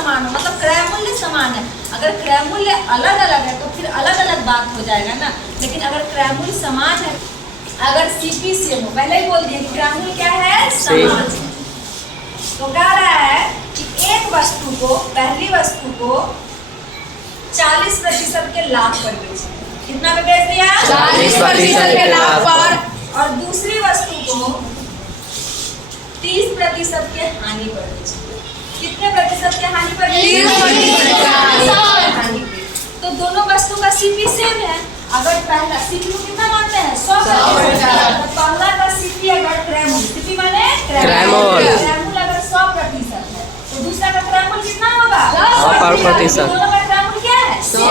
समान हो, मतलब क्रय मूल्य समान है। अगर क्रय मूल्य अलग अलग है तो फिर अलग अलग बात हो जाएगा ना, लेकिन अगर क्रय मूल्य समान है, अगर सीपी सेम हो, पहले ही बोल दिए कि क्रय मूल्य क्या है, समान है। तो कह रहा है कि एक वस्तु को, पहली वस्तु को 40% के लाभ पर बेचा, कितना पे बेच दिया, 40% के लाभ पर, और दूसरी वस्तु को 30% के हानि पर बेचा। कितने प्रतिशत के हानि पर? 30% हानि पे। तो दोनों वस्तु का सीपी सेम है। अगर पहला सीपी को कितना मानते हैं, 100%, तो पहला का सीपी अगर क्रय मूल्य, सीपी माने क्रय मूल्य अगर 100% है तो दूसरा का क्रय मूल्य कितना होगा, 100%। दोनों का क्रय मूल्य क्या है, 100।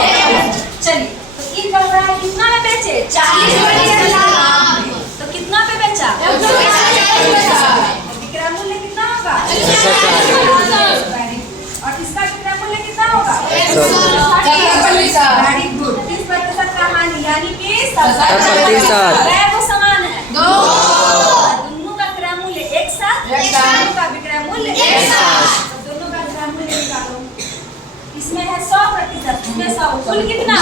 चलिए, तो ये कह रहा है कितना में बेचे, 40%। तो कितना पे बेचा, विक्रय मूल्य कितना होगा, और इसका विक्रय मूल्य कितना होगा, 100। Very good. 30% का हानि यानी कि 70%। क्रय वो समान है, दोनों का क्रय मूल्य एक साथ, दोनों का विक्रय मूल्य एक साथ, तो दोनों का क्रय मूल्य निकालो। इसमें है 100%, इसमें 100, कुल कितना,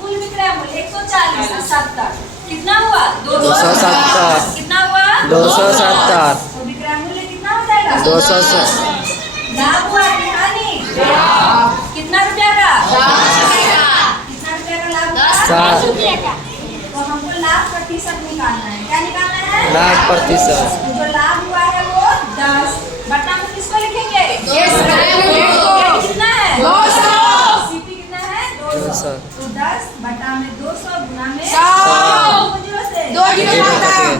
कुल विक्रय मूल्य 140 और 70 कितना हुआ, 270। कितना हुआ, 270। तो विक्रय मूल्य कितना हो जाएगा, 270। लाभ हुआ कि हानि, कितना रुपया का, कितना रुपया का लाभ हुआ, 10 रुपया का। तो हमको लाभ प्रतिशत निकालना है, क्या निकालना है, लाभ प्रतिशत। तो जो लाभ हुआ है वो 10 बटा में किसको लिखेंगे, कितना है, 200। सीपी कितना है, 200। तो 10 बटा में 200 गुना में 100। 2 जीरो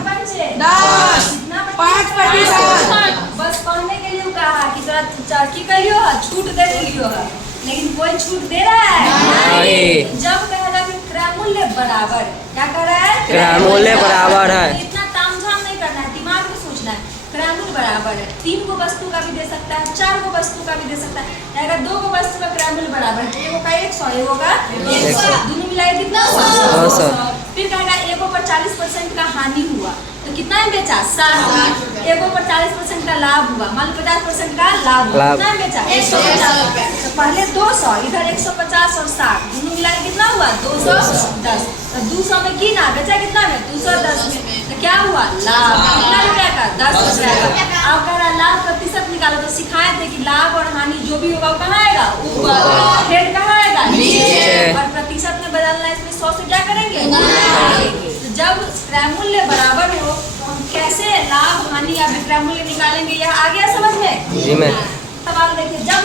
पंचे 10। कितना, 5%। बस कहने के लिए कहा कि जरा चाकी करियो, छूट दे दियो है, लेकिन कोई छूट दे रहा है नहीं। जब कहेगा कि क्रय मूल्य बराबर है, क्या कर रहा है, क्रय मूल्य बराबर है। इतना तामझाम नहीं करना है, दिमाग में सोचना है। क्रय मूल्य बराबर है, 3 गो वस्तु का भी दे सकता है, 4 गो वस्तु का भी दे सकता है। अगर 2 गो वस्तु का क्रय मूल्य बराबर है, एगो का 100, एगो का 100, दोनों मिलाए कितना हुआ, 200। फिर कहेगा एगो पर 40% का हानि हुआ तो कितना में बेचा, 60। एगो पर 40% का लाभ हुआ, मान लो 50% का लाभ हुआ, कितना में बेचा, 150। तो पहले 200, इधर 150 और 60 दोनों मिला के कितना हुआ, 210। तो 200 में गिना, बेचा कितना में, 210 में, तो क्या हुआ, लाभ कितना रुपया का, 10 रुपया का। अब कह रहा लाभ प्रतिशत निकालो, तो सिखाए थे कि लाभ और हानि जो भी होगा वो कहाँ आएगा, ऊपर, हेड कहाँ आएगा, नीचे, और प्रतिशत में बदलना, इसमें 100 से क्या करेंगे, तो जब क्रय मूल्य बराबर हो तो हम कैसे लाभ हानि या विक्रय मूल्य निकालेंगे, यह आ गया समझ में, जी मैं। सवाल देखिए, जब